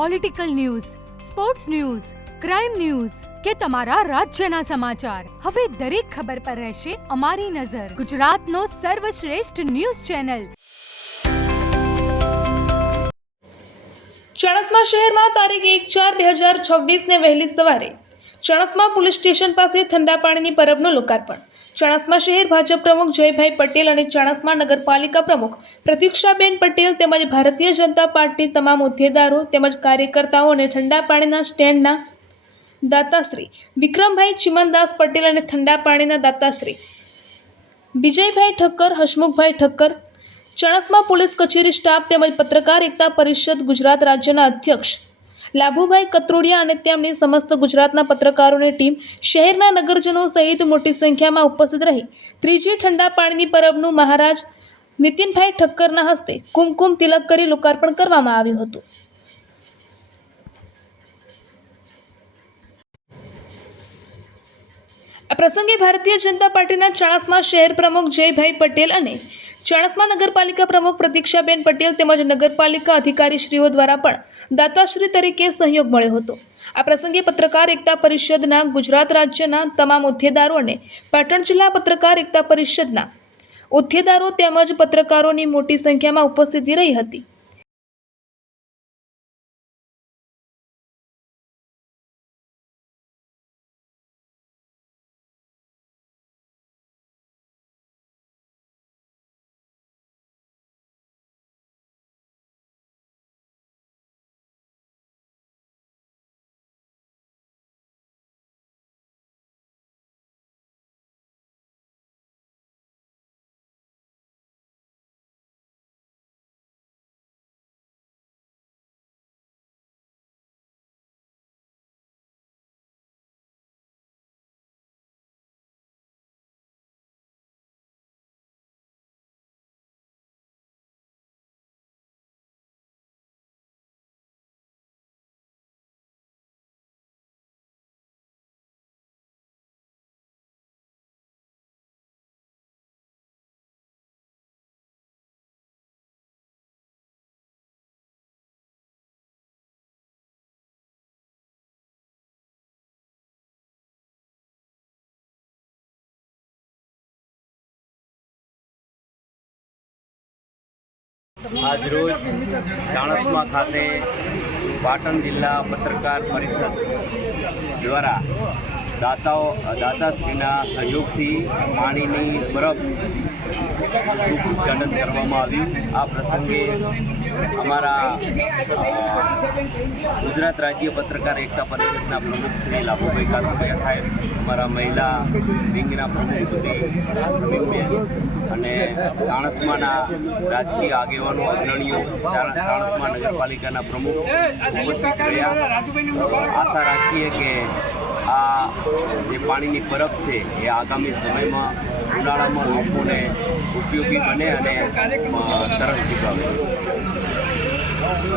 Political news, sports news, crime news કે તમારા રાજ્યના સમાચાર, હવે દરેક ખબર પર રહેશે અમારી નજર. ગુજરાતનો સર્વશ્રેષ્ઠ ન્યૂઝ ચેનલ. ચાણસ્મા શહેરમાં તારીખ 1/4/2026 ને વહેલી સવારે ચાણસ્મા પોલીસ સ્ટેશન પાસે ઠંડા પાણીની પરબનું લોકાર્પણ. ચાણસ્મા શહેર ભાજપ પ્રમુખ જયભાઈ પટેલ અને ચાણસ્મા નગરપાલિકા પ્રમુખ પ્રતીક્ષાબેન પટેલ તેમજ ભારતીય જનતા પાર્ટી તમામ હોદ્દેદારો તેમજ કાર્યકર્તાઓ અને ઠંડા પાણીના સ્ટેન્ડના દાતાશ્રી વિક્રમભાઈ ચિમનદાસ પટેલ અને ઠંડા પાણીના દાતાશ્રી વિજયભાઈ ઠક્કર, હસમુખભાઈ ઠક્કર, ચાણસ્મા પોલીસ કચેરી સ્ટાફ તેમજ પત્રકાર એકતા પરિષદ ગુજરાત રાજ્યના અધ્યક્ષ લાભુભાઈ કત્રોડિયા અને તેમની સમસ્ત ગુજરાતના પત્રકારોની ટીમ શહેરના નગરજનો સહિત મોટી સંખ્યામાં ઉપસ્થિત રહી ત્રીજી ઠંડા પાણીની પરબનું મહારાજ નીતિનભાઈ ઠક્કરના હસ્તે કુમકુમ તિલક કરી લોકાર્પણ કરવામાં આવ્યું હતું. આ પ્રસંગે ભારતીય જનતા પાર્ટીના ચાણસ્મા શહેર પ્રમુખ જયભાઈ પટેલ અને ચાણસ્મા નગરપાલિકા પ્રમુખ પ્રતીક્ષાબેન પટેલ તેમજ નગરપાલિકા અધિકારીશ્રીઓ દ્વારા પણ દાતાશ્રી તરીકે સહયોગ મળ્યો હતો. આ પ્રસંગે પત્રકાર એકતા પરિષદના ગુજરાત રાજ્યના તમામ હોદ્દેદારો અને પાટણ જિલ્લા પત્રકાર એકતા પરિષદના હોદ્દેદારો તેમજ પત્રકારોની મોટી સંખ્યામાં ઉપસ્થિતિ રહી હતી. આજરોજ ચાણસ્મા ખાતે પાટણ જિલ્લા પત્રકાર પરિષદ દ્વારા દાતાશ્રીના સહયોગથી પાણીની પરબ શુભ ઉદ્ઘાટન કરવામાં આવ્યું. આ પ્રસંગે અમારા ગુજરાત રાજ્ય પત્રકાર એકતા પરિષદના પ્રમુખ શ્રી લાભુભાઈ કત્રોડિયા સાહેબ, અમારા મહિલા વિંગના પ્રમુખ શ્રી સમીમબેન અને ચાણસ્માના રાજકીય આગેવાનો, અગ્રણીઓ, ચાણસ્મા નગરપાલિકાના પ્રમુખ ઉપસ્થિત રહ્યા. આશા રાખીએ કે આ જે પાણીની પરબ છે એ આગામી સમયમાં ઉનાળામાં લોકોને ઉપયોગી બને અને તરસ ચૂકાવે.